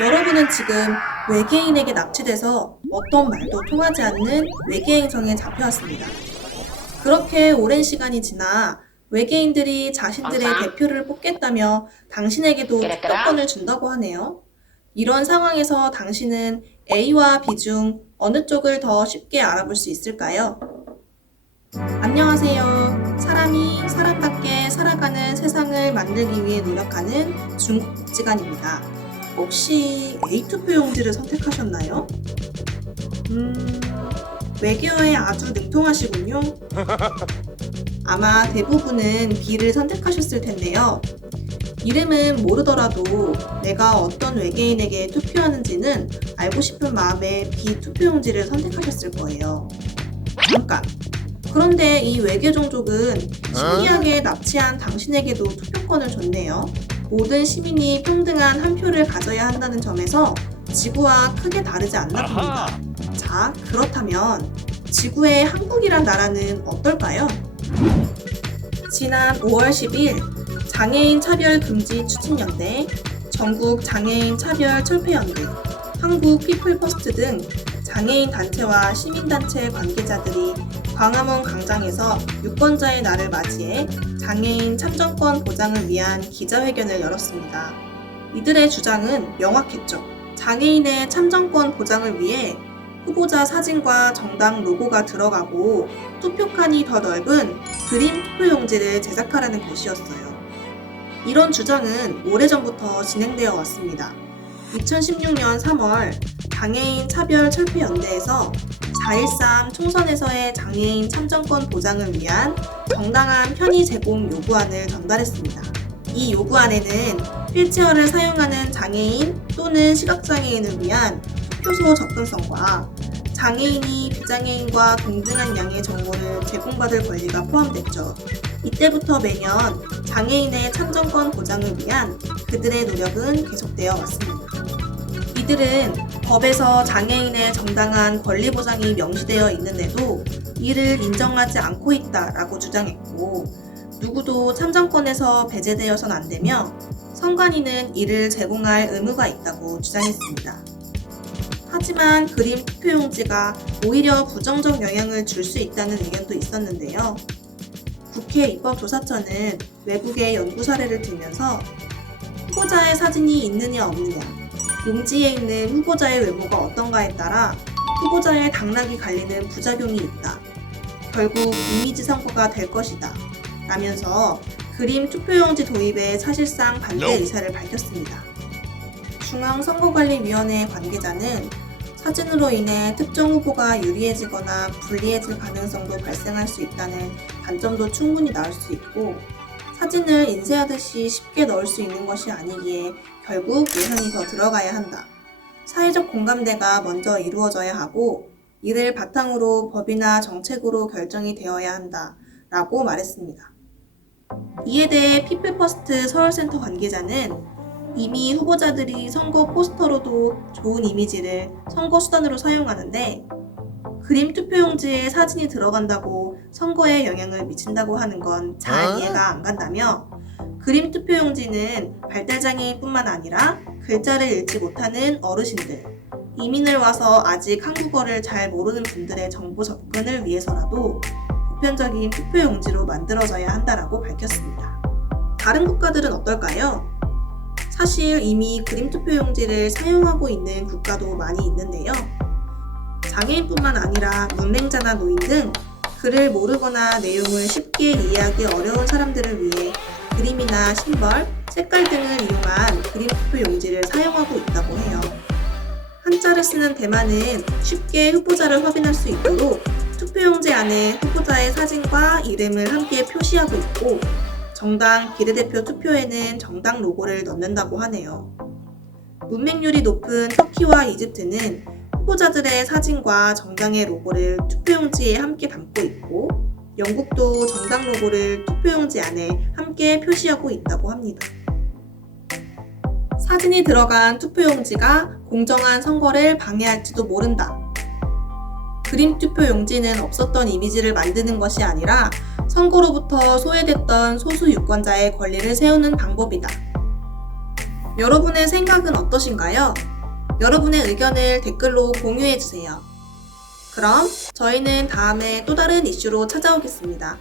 여러분은 지금 외계인에게 납치돼서 어떤 말도 통하지 않는 외계 행성에 잡혀왔습니다. 그렇게 오랜 시간이 지나 외계인들이 자신들의 대표를 뽑겠다며 당신에게도 투표권을 준다고 하네요. 이런 상황에서 당신은 A와 B 중 어느 쪽을 더 쉽게 알아볼 수 있을까요? 안녕하세요. 사람이 사람답게 살아가는 세상을 만들기 위해 노력하는 중국국지관입니다. 혹시 A 투표용지를 선택하셨나요? 외계어에 아주 능통하시군요. 아마 대부분은 B를 선택하셨을 텐데요. 이름은 모르더라도 내가 어떤 외계인에게 투표하는지는 알고 싶은 마음에 B 투표용지를 선택하셨을 거예요. 잠깐! 그런데 이 외계 종족은 신기하게 납치한 당신에게도 투표권을 줬네요. 모든 시민이 평등한 한 표를 가져야 한다는 점에서 지구와 크게 다르지 않나 봅니다. 자, 그렇다면 지구의 한국이란 나라는 어떨까요? 지난 5월 10일 장애인 차별 금지 추진연대, 전국 장애인 차별 철폐연대, 한국 피플퍼스트 등 장애인 단체와 시민단체 관계자들이 광화문 광장에서 유권자의 날을 맞이해 장애인 참정권 보장을 위한 기자회견을 열었습니다. 이들의 주장은 명확했죠. 장애인의 참정권 보장을 위해 후보자 사진과 정당 로고가 들어가고 투표칸이 더 넓은 그림 투표용지를 제작하라는 것이었어요. 이런 주장은 오래전부터 진행되어 왔습니다. 2016년 3월 장애인 차별 철폐연대에서 4.13 총선에서의 장애인 참정권 보장을 위한 정당한 편의 제공 요구안을 전달했습니다. 이 요구안에는 휠체어를 사용하는 장애인 또는 시각장애인을 위한 투표소 접근성과 장애인이 비장애인과 동등한 양의 정보를 제공받을 권리가 포함됐죠. 이때부터 매년 장애인의 참정권 보장을 위한 그들의 노력은 계속되어 왔습니다. 이들은 법에서 장애인의 정당한 권리 보장이 명시되어 있는데도 이를 인정하지 않고 있다라고 주장했고, 누구도 참정권에서 배제되어선 안 되며 선관위는 이를 제공할 의무가 있다고 주장했습니다. 하지만 그림 투표용지가 오히려 부정적 영향을 줄 수 있다는 의견도 있었는데요. 국회 입법조사처는 외국의 연구 사례를 들면서 후보자의 사진이 있느냐 없느냐, 용지에 있는 후보자의 외모가 어떤가에 따라 후보자의 당락이 갈리는 부작용이 있다. 결국 이미지 선거가 될 것이다. 라면서 그림 투표용지 도입에 사실상 반대 의사를 밝혔습니다. 중앙선거관리위원회 관계자는 사진으로 인해 특정 후보가 유리해지거나 불리해질 가능성도 발생할 수 있다는 단점도 충분히 나올 수 있고, 사진을 인쇄하듯이 쉽게 넣을 수 있는 것이 아니기에 결국 예산이 더 들어가야 한다. 사회적 공감대가 먼저 이루어져야 하고 이를 바탕으로 법이나 정책으로 결정이 되어야 한다. 라고 말했습니다. 이에 대해 피플퍼스트 서울센터 관계자는 이미 후보자들이 선거 포스터로도 좋은 이미지를 선거 수단으로 사용하는데 그림 투표용지에 사진이 들어간다고 선거에 영향을 미친다고 하는 건 잘 이해가 안 간다며, 그림 투표용지는 발달장애인뿐만 아니라 글자를 읽지 못하는 어르신들, 이민을 와서 아직 한국어를 잘 모르는 분들의 정보 접근을 위해서라도 보편적인 투표용지로 만들어져야 한다라고 밝혔습니다. 다른 국가들은 어떨까요? 사실 이미 그림 투표용지를 사용하고 있는 국가도 많이 있는데요. 장애인뿐만 아니라 문맹자나 노인 등 글을 모르거나 내용을 쉽게 이해하기 어려운 사람들을 위해 그림이나 심벌, 색깔 등을 이용한 그림 투표용지를 사용하고 있다고 해요. 한자를 쓰는 대만은 쉽게 후보자를 확인할 수 있도록 투표용지 안에 후보자의 사진과 이름을 함께 표시하고 있고, 정당 비례대표 투표에는 정당 로고를 넣는다고 하네요. 문맹률이 높은 터키와 이집트는 후보자들의 사진과 정당의 로고를 투표용지에 함께 담고 있고, 영국도 정당 로고를 투표용지 안에 함께 표시하고 있다고 합니다. 사진이 들어간 투표용지가 공정한 선거를 방해할지도 모른다. 그림 투표용지는 없었던 이미지를 만드는 것이 아니라 선거로부터 소외됐던 소수 유권자의 권리를 세우는 방법이다. 여러분의 생각은 어떠신가요? 여러분의 의견을 댓글로 공유해주세요. 그럼 저희는 다음에 또 다른 이슈로 찾아오겠습니다.